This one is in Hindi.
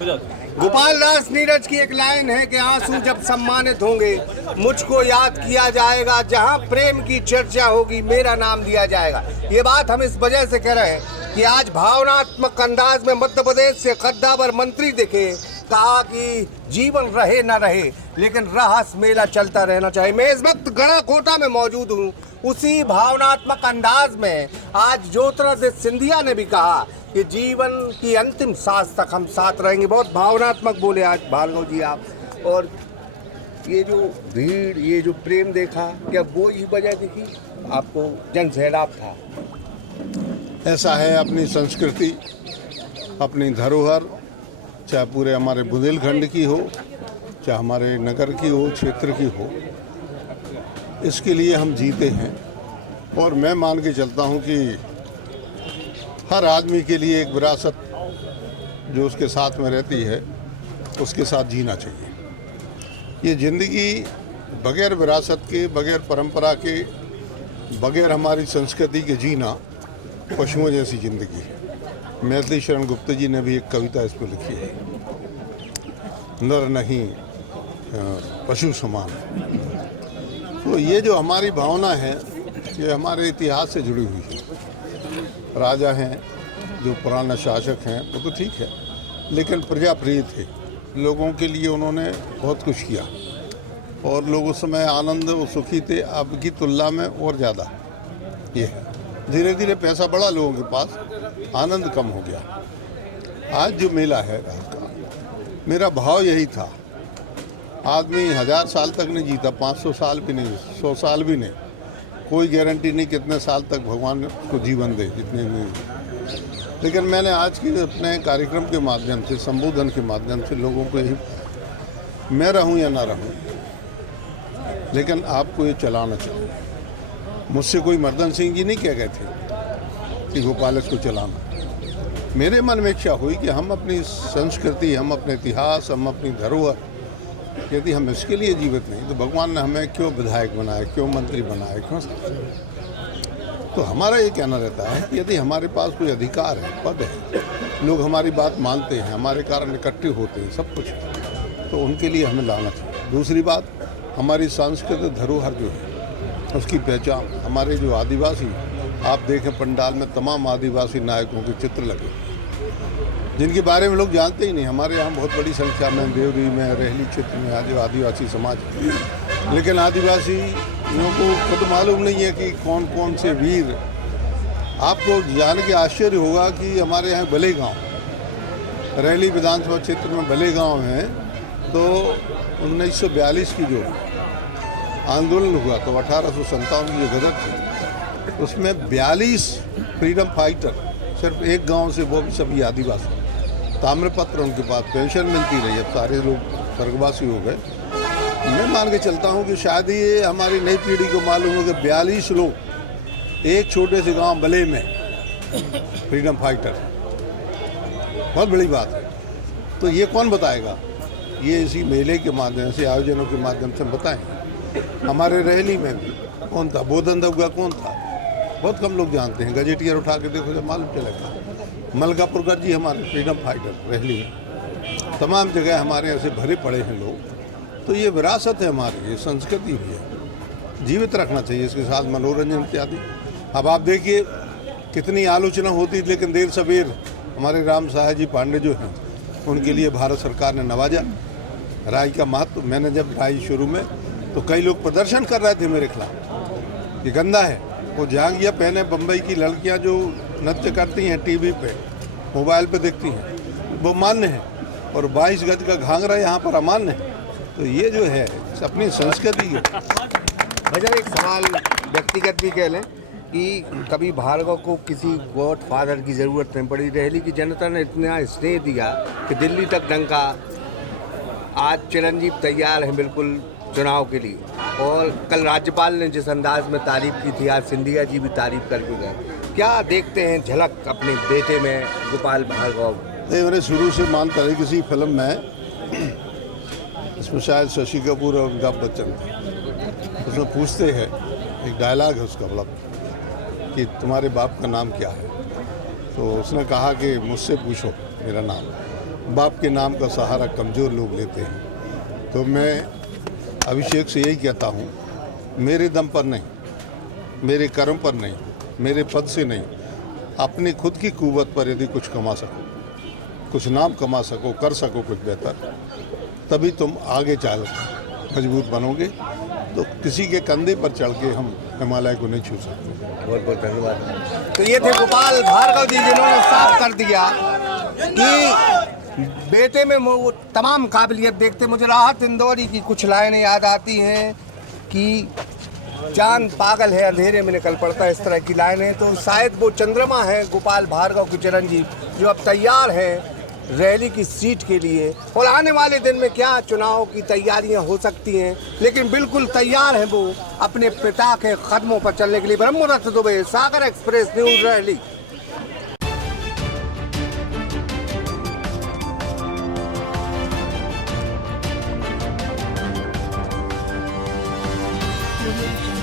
गोपाल दास नीरज की एक लाइन है कि आंसू जब सम्मानित होंगे मुझको याद किया जाएगा, जहां प्रेम की चर्चा होगी मेरा नाम दिया जाएगा। ये बात हम इस वजह से कह रहे हैं कि आज भावनात्मक अंदाज में मध्य प्रदेश से कद्दावर मंत्री दिखे, कहा कि जीवन रहे न रहे लेकिन रहस मेला चलता रहना चाहिए। मैं इस वक्त गढ़ाकोटा में मौजूद हूँ। उसी भावनात्मक अंदाज में आज ज्योतिरादित्य सिंधिया ने भी कहा कि जीवन की अंतिम सांस तक हम साथ रहेंगे। बहुत भावनात्मक बोले आज भार्गव जी आप। और ये जो भीड़, ये जो प्रेम देखा, क्या वो ही वजह दिखी आपको? जन सैलाब था। ऐसा है, अपनी संस्कृति, अपनी धरोहर, चाहे पूरे हमारे बुंदेलखंड की हो, चाहे हमारे नगर की हो, क्षेत्र की हो, इसके लिए हम जीते हैं। और मैं मान के चलता हूँ कि हर आदमी के लिए एक विरासत जो उसके साथ में रहती है उसके साथ जीना चाहिए। ये ज़िंदगी बगैर विरासत के, बगैर परंपरा के, बगैर हमारी संस्कृति के जीना पशुओं जैसी ज़िंदगी है। मैथिली शरण गुप्ता जी ने भी एक कविता इस पर लिखी है, नर नहीं पशु समान। तो ये जो हमारी भावना है ये हमारे इतिहास से जुड़ी हुई है। राजा हैं, जो पुराना शासक हैं, वो तो ठीक है, लेकिन प्रजाप्रिय थे। लोगों के लिए उन्होंने बहुत कुछ किया और लोग उस समय आनंद और सुखी थे। अब की तुलना में और ज़्यादा ये है। धीरे धीरे पैसा बढ़ा लोगों के पास, आनंद कम हो गया। आज जो मेला है का, मेरा भाव यही था। आदमी 1000 साल तक नहीं जीता, 500 साल भी नहीं, 100 साल भी नहीं। कोई गारंटी नहीं कितने साल तक भगवान उसको जीवन दे, जितने नहीं। लेकिन मैंने आज के अपने कार्यक्रम के माध्यम से, संबोधन के माध्यम से लोगों को यही, मैं रहूं या ना रहूं, लेकिन आपको ये चलाना चाहिए। मुझसे कोई मर्दन सिंह जी नहीं कह गए थे कि गोपाल इसको चलाना। मेरे मन में इच्छा हुई कि हम अपनी संस्कृति, हम अपने इतिहास, हम अपनी धरोहर, यदि हम इसके लिए जीवित नहीं तो भगवान ने हमें क्यों विधायक बनाया, क्यों मंत्री बनाया, क्यों? तो हमारा ये कहना रहता है कि यदि हमारे पास कोई अधिकार है, पद है, लोग हमारी बात मानते हैं, हमारे कारण इकट्ठे होते हैं, सब कुछ, तो उनके लिए हमें लाना चाहिए। दूसरी बात, हमारी सांस्कृतिक धरोहर जो है उसकी पहचान, हमारे जो आदिवासी, आप देखें पंडाल में तमाम आदिवासी नायकों के चित्र लगे जिनके बारे में लोग जानते ही नहीं। हमारे यहाँ बहुत बड़ी संख्या में देवरी में, रहली क्षेत्र में आज आदिवासी समाज, लेकिन आदिवासियों को खुद मालूम नहीं है कि कौन कौन से वीर। आपको जान के आश्चर्य होगा कि हमारे यहाँ भले गाँव, रहली विधानसभा क्षेत्र में भले गाँव हैं, तो 1942 की जो आंदोलन हुआ तो 1857 की जो गदर थी, उसमें 42 फ्रीडम फाइटर, सिर्फ एक गांव से, वो भी सभी आदिवासी। ताम्रपत्र उनके पास, पेंशन मिलती रही। अब सारे लोग स्वर्गवासी हो गए। मैं मान के चलता हूं कि शायद ये हमारी नई पीढ़ी को मालूम हो कि 42 लोग एक छोटे से गांव बले में फ्रीडम फाइटर, बहुत बड़ी बात है। तो ये कौन बताएगा? ये इसी मेले के माध्यम से, आयोजनों के माध्यम से बताएं। हमारे रहली में भी कौन था, बोधन दबगा कौन था, बहुत कम लोग जानते हैं। गजेटियर उठा के देखो जब मालूम चलेगा। मलकापुरकर जी हमारे फ्रीडम फाइटर रहली में, तमाम जगह हमारे ऐसे भरे पड़े हैं लोग। तो ये विरासत है हमारी, ये संस्कृति भी है, जीवित रखना चाहिए। इसके साथ मनोरंजन इत्यादि। अब आप देखिए कितनी आलोचना होती, लेकिन देर सवेर हमारे राम साहब जी पांडे जो हैं, उनके लिए भारत सरकार ने नवाजा। राई का महत्व, मैंने जब राई शुरू में, तो कई लोग प्रदर्शन कर रहे थे मेरे खिलाफ, ये गंदा है। वो जांघिया पहने बम्बई की लड़कियां जो नृत्य करती हैं टीवी पे, मोबाइल पे देखती हैं, वो मान्य है, और 22 गज का घाघरा यहाँ पर अमान्य है। तो ये जो है अपनी संस्कृति है। भैया एक सवाल व्यक्तिगत भी कह लें कि कभी भार्गव को किसी गॉड फादर की ज़रूरत नहीं पड़ी। रहली की जनता ने इतना स्नेह दिया कि दिल्ली तक डंका। आज चिरंजीव तैयार हैं बिल्कुल चुनाव के लिए, और कल राज्यपाल ने जिस अंदाज में तारीफ की थी, आज सिंधिया जी भी तारीफ करके गए। क्या देखते हैं झलक अपने बेटे में, गोपाल भार्गव? नहीं, मैंने शुरू से मानता है किसी फिल्म में, इसमें शायद शशि कपूर और अमिताभ बच्चन थे, उसमें पूछते हैं, एक डायलॉग है उसका, मतलब कि तुम्हारे बाप का नाम क्या है? तो उसने कहा कि मुझसे पूछो मेरा नाम। बाप के नाम का सहारा कमज़ोर लोग लेते हैं। तो मैं अभिषेक से यही कहता हूँ, मेरे दम पर नहीं, मेरे कर्म पर नहीं, मेरे पद से नहीं, अपनी खुद की कुव्वत पर यदि कुछ कमा सको, कुछ नाम कमा सको, कर सको कुछ बेहतर, तभी तुम आगे चल मजबूत बनोगे। तो किसी के कंधे पर चढ़ के हम हिमालय को नहीं छू सकते। बहुत बहुत धन्यवाद। तो ये थे गोपाल भार्गव जी, जिन्होंने साफ कर दिया कि बेटे में वो तमाम काबिलियत देखते। मुझे राहत इंदौरी की कुछ लाइनें याद आती हैं कि चांद पागल है अंधेरे में निकल पड़ता है, इस तरह की लाइनें। तो शायद वो चंद्रमा है गोपाल भार्गव के चिरंजीव, जो अब तैयार हैं रैली की सीट के लिए। और आने वाले दिन में क्या चुनाव की तैयारियां हो सकती हैं, लेकिन बिल्कुल तैयार हैं वो अपने पिता के कदमों पर चलने के लिए। ब्रह्मरथ दुबे, सागर एक्सप्रेस न्यूज, रैली। Audio Jungle.